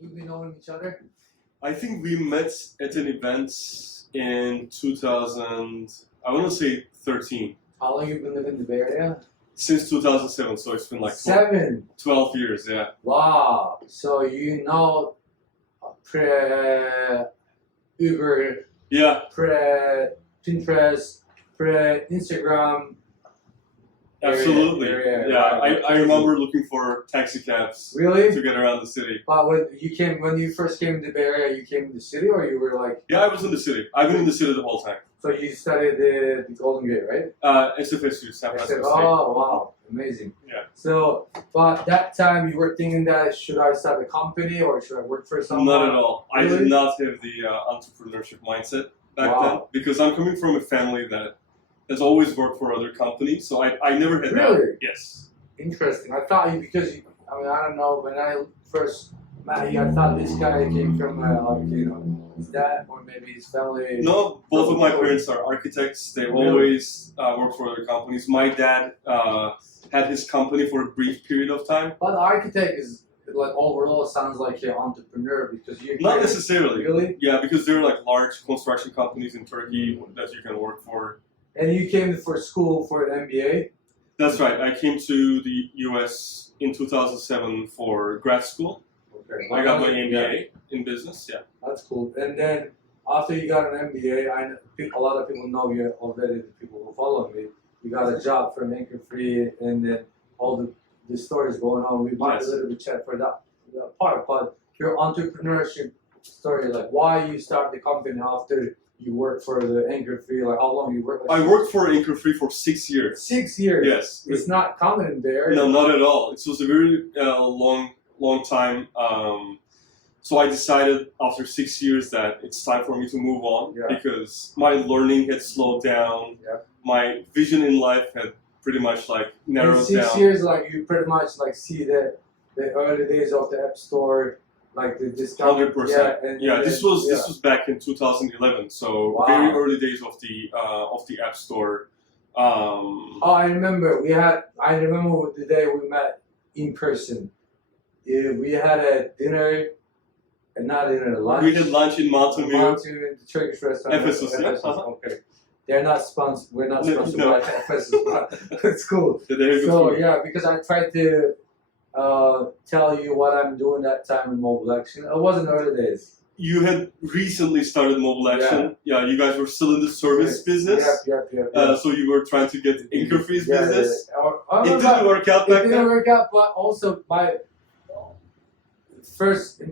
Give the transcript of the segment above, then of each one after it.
we've been knowing each other? I think we met at an event in 2000, I want to say 13. How long you been living in the Bay Area? Since 2007, so it's been like 12 years, yeah. Wow. So you know pre-Uber, Yeah, pre-Pinterest, pre-Instagram. absolutely. area. Yeah, Right. I remember looking for taxi cabs Really? to get around the city. But when you first came to the Bay Area, you came to the city, or you were like? Yeah, I was in the city. I've been in the city the whole time. So you studied the Golden Gate, right? SFSU, San I Francisco said, State. oh wow, amazing. Yeah. So, but that time you were thinking that should I start a company or should I work for someone? Not at all. I Really? did not have the entrepreneurship mindset back then because I'm coming from a family that has always worked for other companies, so I never had Really? that. Yes. Interesting. I thought you I don't know, when I first met you, I thought this guy came from his dad or maybe his family. No, both of my parents are architects. They've always worked for other companies. My dad had his company for a brief period of time. But the architect is like overall sounds like an entrepreneur because you. Not necessarily. Really? Yeah, because there are like large construction companies in Turkey that you can work for. And you came for school for an MBA? That's right. I came to the US in 2007 for grad school. Okay. I got my MBA in business, yeah. That's cool. And then after you got an MBA, a lot of people know you already, the people who follow me. You got a job from Anchor Free, and then all the stories going on. We might a little bit chat for that part, but your entrepreneurship story, like why you start the company after you work for the Anchor Free, like how long you worked? I worked for Anchor Free for 6 years. 6 years? Yes. It's not common in there. No, not at all. It was a very long time. So I decided after 6 years that it's time for me to move on because my learning had slowed down. Yeah. My vision in life had pretty much like narrowed in 6 down. years, like you pretty much like see the early days of the App Store, like the discount. 100%. Yeah, this was back in 2011. So very early days of the App Store. Oh, I remember the day we met in person. We had a dinner, and not dinner, lunch. We had lunch in Mountain View. In the Turkish restaurant. Ephesus, yeah. Okay. They're not sponsored. We're not sponsored No. by Ephesus, but it's cool. Yeah, So yeah, because I tried to tell you what I'm doing that time in mobile action. It wasn't early days. You had recently started Mobile Action. Yeah, you guys were still in the service business. Yeah. So you were trying to get Anchor Free's business. Yeah. It didn't work out back then. It didn't work out, but also my first,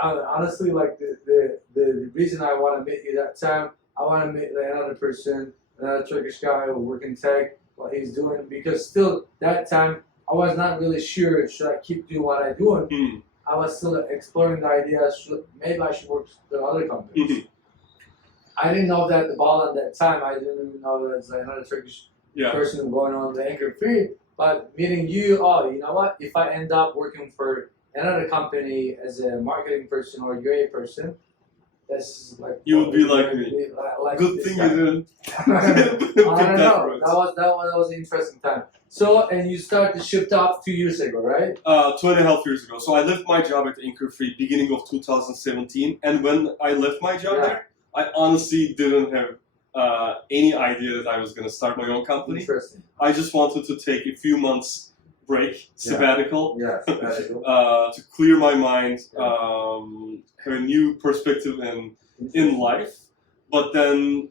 honestly, like the reason I want to meet you that time, I want to meet another person, another Turkish guy who work in tech, what he's doing, because still that time I was not really sure should I keep doing what I'm doing. I was still exploring the idea, maybe I should work for other companies. I didn't know that the ball at that time, I didn't even know that there's another Turkish person going on the Anchor Free, but meeting you, you know what, if I end up working for another company as a marketing person or UA person, that's like... You would be like me. Good thing you didn't. I don't know, that was an interesting time. So, and you started ShyftUp 2 years ago, right? 2.5 years ago. So I left my job at Anchor Free beginning of 2017, and when I left my job there, I honestly didn't have any idea that I was going to start my own company. Interesting. I just wanted to take a few months break, sabbatical, to clear my mind, have a new perspective in life. But then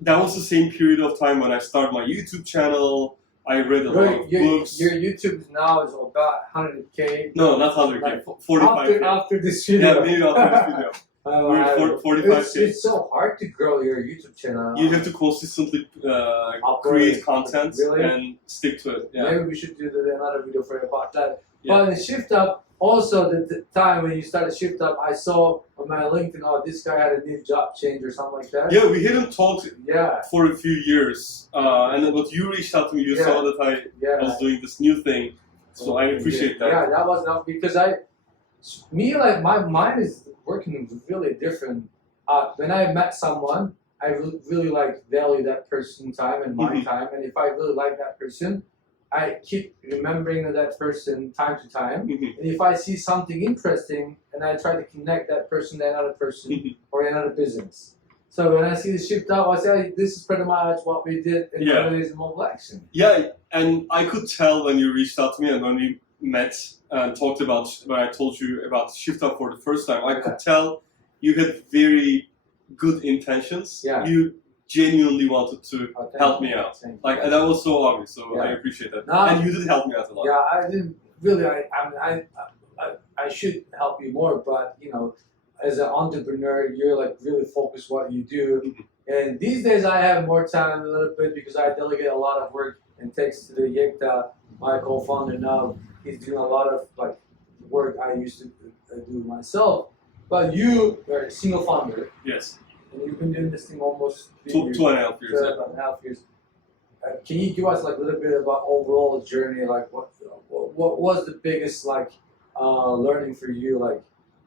that was the same period of time when I started my YouTube channel. I read a lot of books. Your YouTube now is about 100K. No, not 100K, like 45K. After this video. Yeah, maybe after this video. We're at 45K. It's so hard to grow your YouTube channel. You have to consistently create content and stick to it. Yeah. Maybe we should do another video for you about that. Yeah. But in ShyftUp, also the time when you started ShyftUp, I saw on my LinkedIn, this guy had a new job change or something like that. Yeah, we hadn't talked for a few years. And then when you reached out to me, you saw that I was doing this new thing. So I appreciate that. Yeah, that was enough because my mind is working really different. When I met someone, I really value that person's time and my time. And if I really like that person, I keep remembering that person time to time. And if I see something interesting, and I try to connect that person to another person or another business. So when I see the ShyftUp, I say, hey, this is pretty much what we did in early mobile action. Yeah, and I could tell when you reached out to me and when we met and talked about, when I told you about ShyftUp for the first time, I could tell you had very good intentions. Yeah. You genuinely wanted to help me out. Like, and that was so obvious, so I appreciate that. And you did help me out a lot. Yeah, I didn't really, I should help you more, but you know, as an entrepreneur, you're like really focused what you do. And these days I have more time a little bit because I delegate a lot of work and takes to the Yekta, my co-founder now. He's doing a lot of like work I used to do myself. But you are a single founder. Yes. And you've been doing this thing almost 2.5 years. 2.5 years. Can you give us like a little bit about overall journey? Like what was the biggest like learning for you? Like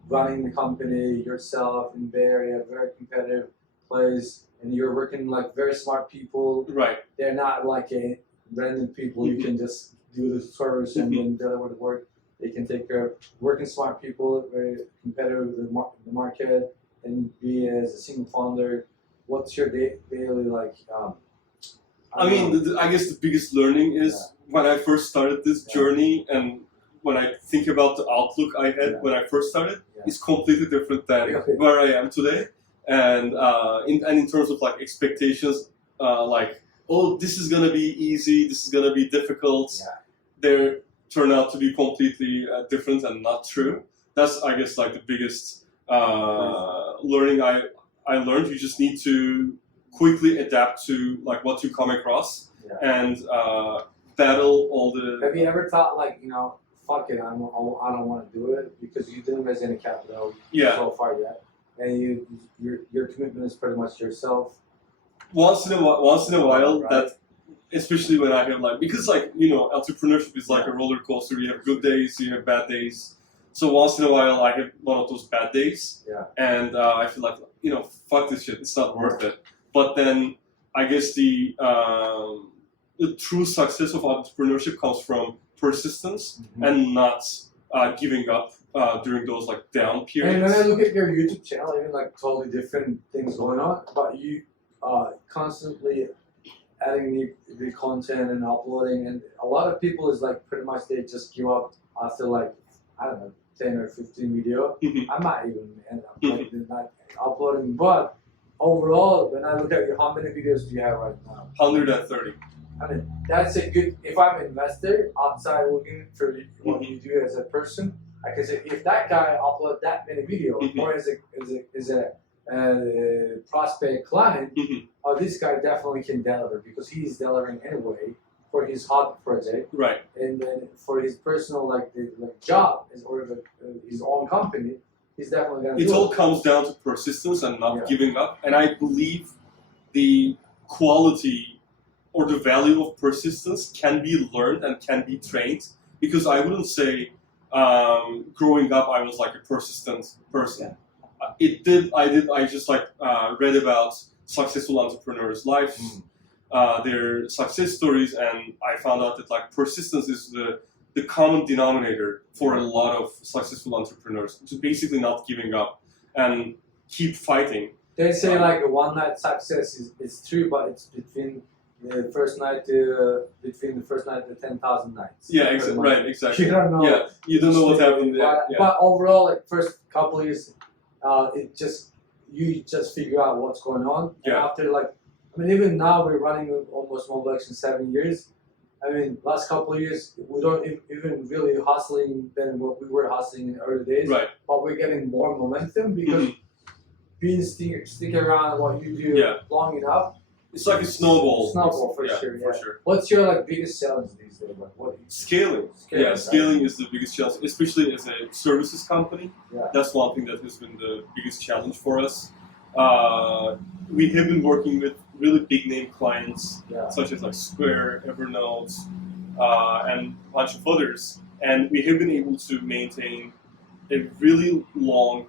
running the company yourself in Bay Area, very competitive place, and you're working like very smart people. Right. They're not like a random people. You can just do the service and then deliver the work. They can take care of working smart people, very competitive with the market, and be as a single founder. What's your daily like? I guess the biggest learning is when I first started this journey, and when I think about the outlook I had when I first started, it's completely different than where I am today. And in terms of like expectations, like, oh, this is gonna be easy, this is gonna be difficult. They turn out to be completely different and not true. That's, I guess, like the biggest learning I learned. You just need to quickly adapt to like what you come across and battle all the. Have you ever thought like, you know, fuck it, I don't want to do it because you didn't raise any capital so far yet, and your commitment is pretty much yourself. Once in a while, that, especially when I have like, because like, you know, entrepreneurship is like a roller coaster. You have good days, you have bad days. So once in a while, I have one of those bad days, and I feel like, you know, fuck this shit, it's not worth it. But then I guess the true success of entrepreneurship comes from persistence and not giving up during those like down periods. And when I look at your YouTube channel, even like totally different things going on, but you constantly adding the content and uploading, and a lot of people is like pretty much they just give up after like, I don't know, 10 or 15 video. I might even end up like not uploading, but overall, when I look at how many videos do you have right now? 130. I mean, that's a good, if I'm an investor outside looking for what you do as a person, I can say, if that guy upload that many videos, or as a prospect client, this guy definitely can deliver because he's delivering anyway for his hobby project, right? And then for his personal job or his own company, he's definitely gonna. It all comes down to persistence and not giving up. And I believe the quality or the value of persistence can be learned and can be trained. Because I wouldn't say growing up I was like a persistent person. I just like read about successful entrepreneurs' lives, their success stories, and I found out that like persistence is the common denominator for a lot of successful entrepreneurs. Just basically not giving up and keep fighting. They say like a one night success is true, but it's between the first night to 10,000 nights. Yeah, exactly. You don't know. Yeah, you don't know what's happening there. But overall, like first couple years, you just figure out what's going on. And after like, I mean, even now we're running almost mobile action 7 years. I mean, last couple of years we don't even really hustling than what we were hustling in the early days. Right. But we're getting more momentum because being stick around what you do long enough. It's like a snowball. Snowball for sure. What's your like biggest challenge these days? Like what? Scaling. Scaling is the biggest challenge, especially as a services company. That's one thing that has been the biggest challenge for us. We have been working with really big name clients, such as like Square, Evernote, and a bunch of others, and we have been able to maintain a really long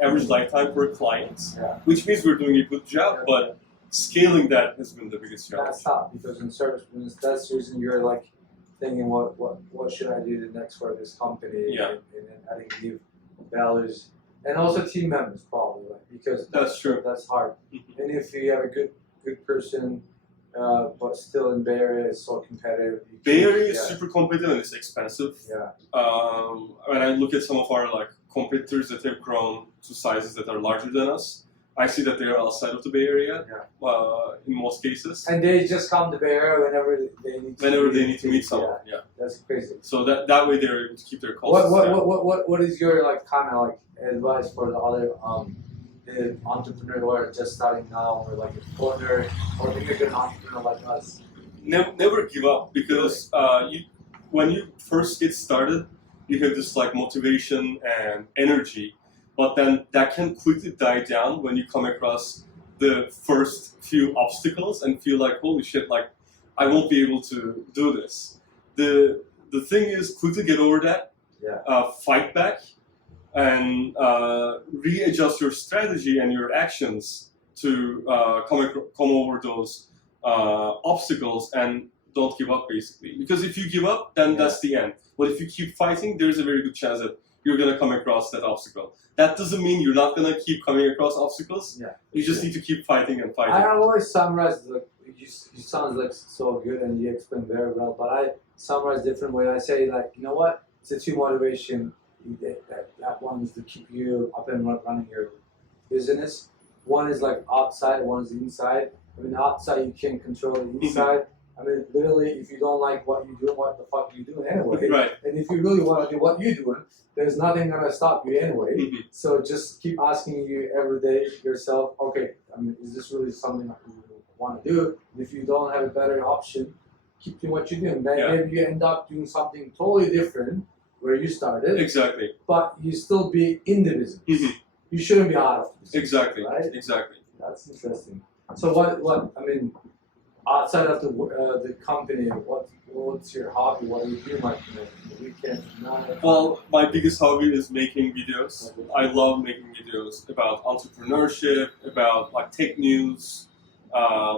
average lifetime per client, which means we're doing a good job, but scaling that has been the biggest challenge. That's tough because in service business, that's the reason you're like thinking what should I do next for this company, Yeah. and adding new values, and also team members probably, like, because That's true. That's hard. And if you have a good person, but still in Bay Area, it's so competitive. Bay Area is super competitive and it's expensive. Yeah. When I look at some of our like competitors that have grown to sizes that are larger than us, I see that they are outside of the Bay Area. In most cases. And they just come to Bay Area whenever they need to meet someone. Yeah. That's crazy. So that way they're able to keep their costs. What is your like kind of like advice for the other the entrepreneur who are just starting now, or like a owner, or maybe an entrepreneur like us? Never give up, because when you first get started, you have this like motivation and energy, but then that can quickly die down when you come across the first few obstacles and feel like, holy shit, like I won't be able to do this. The thing is, quickly get over that, fight back, and readjust your strategy and your actions to come over those obstacles, and don't give up, basically. Because if you give up, then that's the end. But if you keep fighting, there's a very good chance that you're going to come across that obstacle. That doesn't mean you're not going to keep coming across obstacles. You just need to keep fighting and fighting. I always summarize, like, you sound like so good and you explain very well, but I summarize different way. I say, like, you know what? It's a two motivation. That one is to keep you up and running your business. One is like outside, one is inside. I mean, outside you can't control the inside. I mean, literally, if you don't like what you're doing, what the fuck are you doing anyway? Right. And if you really want to do what you're doing, there's nothing gonna stop you anyway. So just keep asking you every day yourself, okay, I mean, is this really something that you want to do? And if you don't have a better option, keep doing what you're doing. Then maybe you end up doing something totally different where you started. Exactly. But you still be in the business. You shouldn't be out of the business. Exactly. Right? Exactly. That's interesting. So what I mean, outside of the company, what's your hobby? What do you do like in the weekend? Well, my biggest hobby is making videos. I love making videos about entrepreneurship, about like tech news,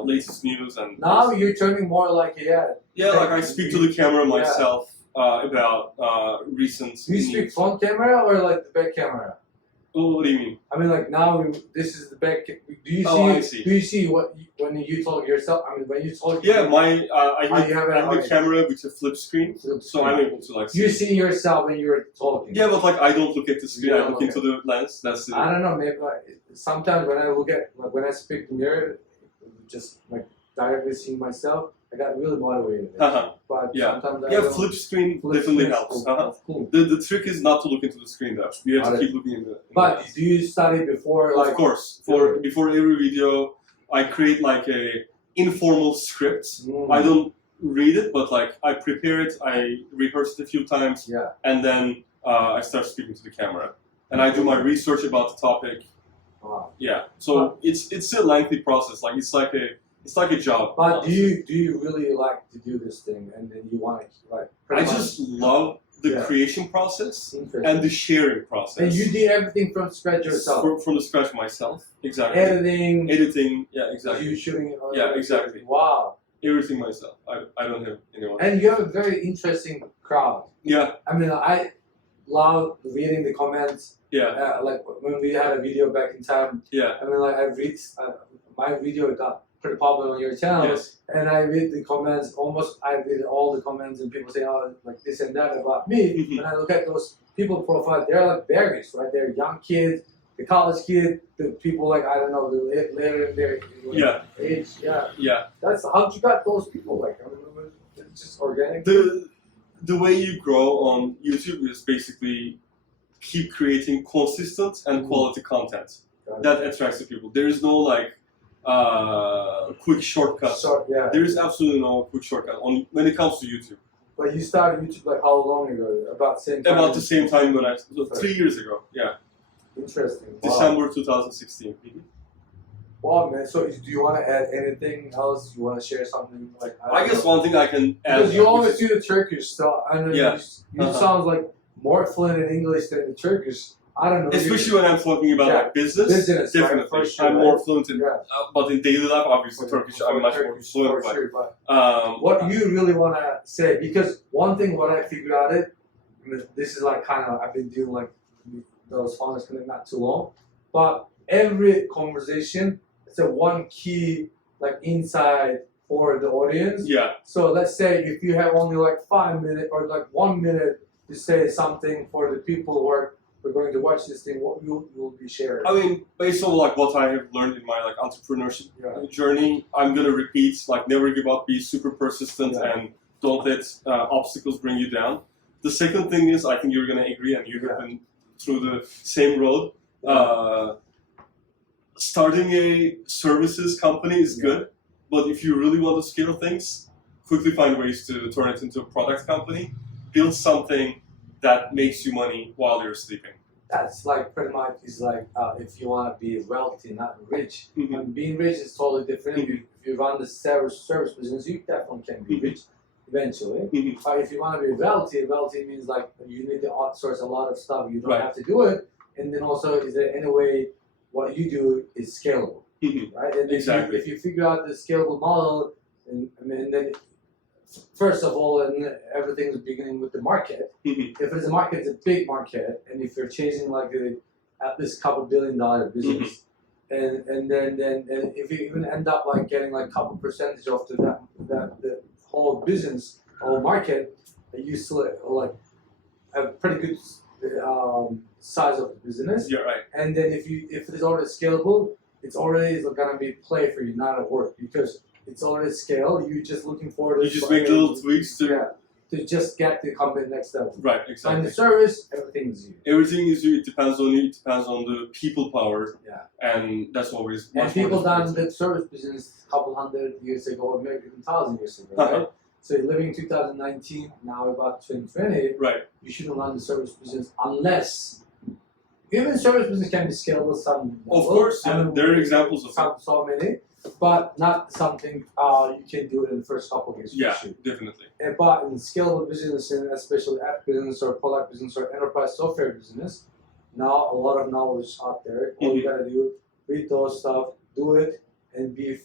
latest news, and now you're turning more like like I speak to the camera myself about recent. Do you speak front camera or like the back camera? Oh, what do you mean? I mean, like now this is the back. Do you see? I see. Do you see what when you talk yourself? I mean, when you talk. Yeah, I have a camera with a flip screen, so I'm able to like. You see yourself when you're talking. Yeah, but like I don't look at the screen. I look into the lens. That's it. I don't know. Maybe sometimes when I look at when I speak the mirror, just like directly seeing myself, I got really motivated. But sometimes flip screen definitely helps. Cool. The trick is not to look into the screen though. You have to keep looking in the But do you study before? Of course. Before every video, I create like a informal script. I don't read it, but like I prepare it, I rehearse it a few times, and then I start speaking to the camera. And I do my research about the topic. So it's a lengthy process. Like it's like a job. But do you really like to do this thing, and then you want to like? I just love the creation process and the sharing process. And you did everything from scratch yourself. From the scratch myself, exactly. Editing, exactly. You shooting it. Exactly. Wow. Everything myself. I don't have anyone. And you have a very interesting crowd. Yeah. I mean, I love reading the comments. Like when we had a video back in time. I mean, like I read my video got pretty popular on your channel, and I read the comments. I read all the comments, and people say, "Oh, like this and that about me." When I look at those people profile, they're like berries, right? They're young kids, the college kid, the people like I don't know, the later in their age. That's how you got those people. Like I mean, it's just organic. The way you grow on YouTube is basically keep creating consistent and quality content that attracts the people. There is no like quick shortcut. There is absolutely no quick shortcut when it comes to YouTube. But you started YouTube like how long ago? About the same time? About the same time when 3 years ago. Interesting. December 2016. Wow, man. So do you want to add anything else? You want to share something? Like I guess one thing I can add. Because you always do the Turkish stuff. I know you sound like more fluent in English than the Turkish. I don't know. Especially when I'm talking about like business, definitely. Right, sure, I'm more fluent in, but in daily life, obviously Turkish, I'm much more fluent. But what you really want to say, because one thing what I figured out this is like kind of, I've been doing like those founders connect not too long, but every conversation, it's a one key like insight for the audience. Yeah. So let's say if you have only like 5 minutes or like 1 minute to say something for the people who are going to watch this thing, what you will be sharing? I mean, based on like what I have learned in my like entrepreneurship journey, I'm gonna repeat like never give up, be super persistent, and don't let obstacles bring you down. The second thing is, I think you're gonna agree, and you have been through the same road. Starting a services company is good, but if you really want to scale things, quickly find ways to turn it into a product company. Build something that makes you money while you're sleeping. That's like pretty much is like if you want to be wealthy, not rich. And being rich is totally different. If you run the service business, you definitely can be rich eventually. But if you want to be wealthy means like you need to outsource a lot of stuff. You don't have to do it. And then also, is there any way what you do is scalable, right? And if you figure out the scalable model, and then first of all, and everything is beginning with the market. If it's a market, it's a big market, and if you're chasing like at least couple $1 billion business, and then if you even end up like getting like couple percentage of the whole business, whole market, you still like a pretty good size of the business. You're right. And then if it is already scalable, it's already gonna be play for you, not a work, because it's already scale. You're just looking for you just make little tweaks to just get the company next level. Right, exactly. And the service, everything is you. Everything is you. It depends on you. It depends on the people power. Yeah. And that's always. And people done the service business a couple hundred years ago, or maybe even 1,000 years ago, right? So you're living in 2019, now about 2020. Right. You shouldn't run the service business unless. Even service business can be scalable some level. Of course, there are examples of so many, but not something you can do it in the first couple of years. Yeah, definitely. But in scalable business, and especially app business or product business or enterprise software business, now a lot of knowledge out there. All you gotta do, read those stuff, do it, and be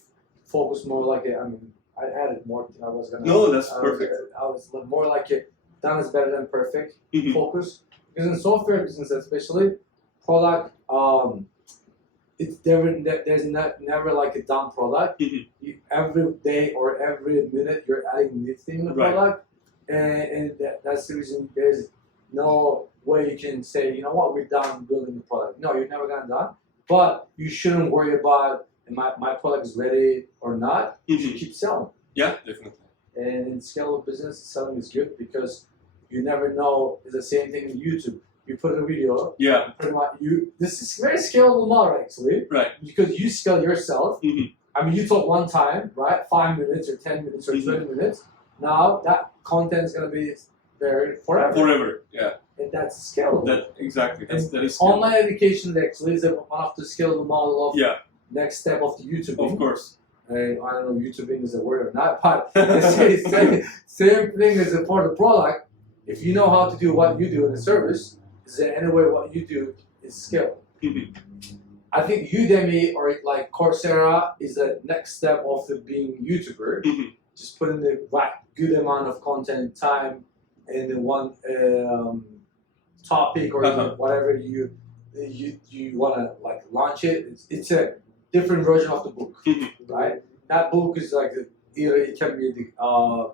focused more like I added more. I was gonna. No, that's perfect. I was more like done is better than perfect. Focus, because in software business especially. Product, there's never like a done product. Every day or every minute you're adding new thing in the product, and that's the reason there's no way you can say, you know what, we're done building the product. No, you're never gonna done. But you shouldn't worry about my product is ready or not. You should keep selling. Yeah, definitely. And in scalable business, selling is good because you never know. It's the same thing in YouTube. You put a video. Yeah. Pretty much. This is very scalable model actually. Right. Because you scale yourself. I mean, you talk one time, right? 5 minutes or 10 minutes or 20 minutes. Now that content is gonna be there forever. Forever. Yeah. And that's scalable. That is scalable. Online education actually is one of the scalable model of next step of the YouTubing. Of course. I don't know YouTubing is a word or not, but same thing as for the product. If you know how to do what you do in the service. Is there any way what you do is skill? I think Udemy or like Coursera is the next step of the being YouTuber. Just put in the right good amount of content, time, and the one topic or whatever you want to like launch it. It's a different version of the book, right? That book is like either it can be the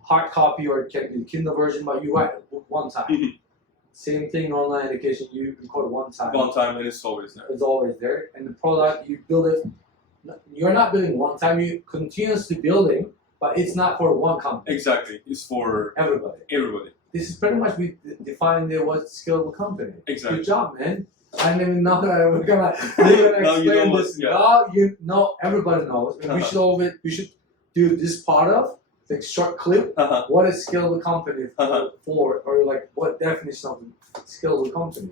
hard copy or it can be the Kindle version, but you write the book one time. Same thing, online education, you record one time. One time and it's always there. It's always there. And the product, you build it, you're not building one time, you're continuously building, but it's not for one company. Exactly, it's for everybody. This is pretty much, we define what's scalable company. Exactly. Good job, man. I didn't even know that we're gonna explain this. Now everybody knows. And we should do this part of, like short clip, what is scalable company for, or like what definition of scalable company?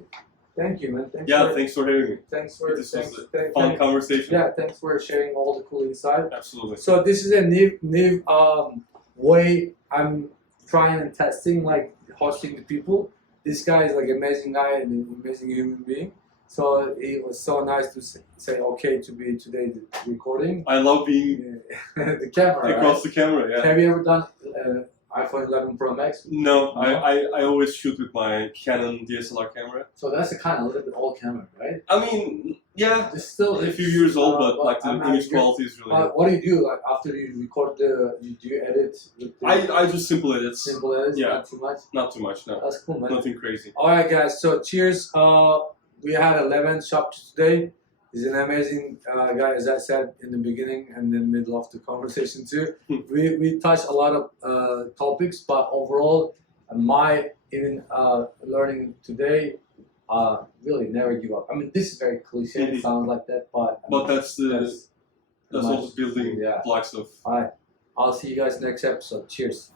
Thank you, man. Thanks for having me. Thanks for this was a fun conversation. Yeah, thanks for sharing all the cool insight. Absolutely. So this is a new way I'm trying and testing, like hosting the people. this guy is like an amazing guy and an amazing human being. So it was so nice to say okay to be today the recording. I love being the camera across the camera. Yeah. Have you ever done iPhone 11 Pro Max? No, I always shoot with my Canon DSLR camera. So that's a kind of a little bit old camera, right? I mean, yeah, it's still a few years old, but like the image quality is really good. What do you do? Like after you record do you edit? With the I just simple edits. Simple edits, yeah. Not too much? Not too much, no. That's cool, man. Nothing crazy. Alright guys, so cheers. We had a Levent Sapci today. He's an amazing guy, as I said in the beginning and in the middle of the conversation too. we touched a lot of topics, but overall, my learning today, really never give up. I mean, this is very cliche. It sounds like that, but that's also building blocks of. Alright, I'll see you guys next episode. Cheers.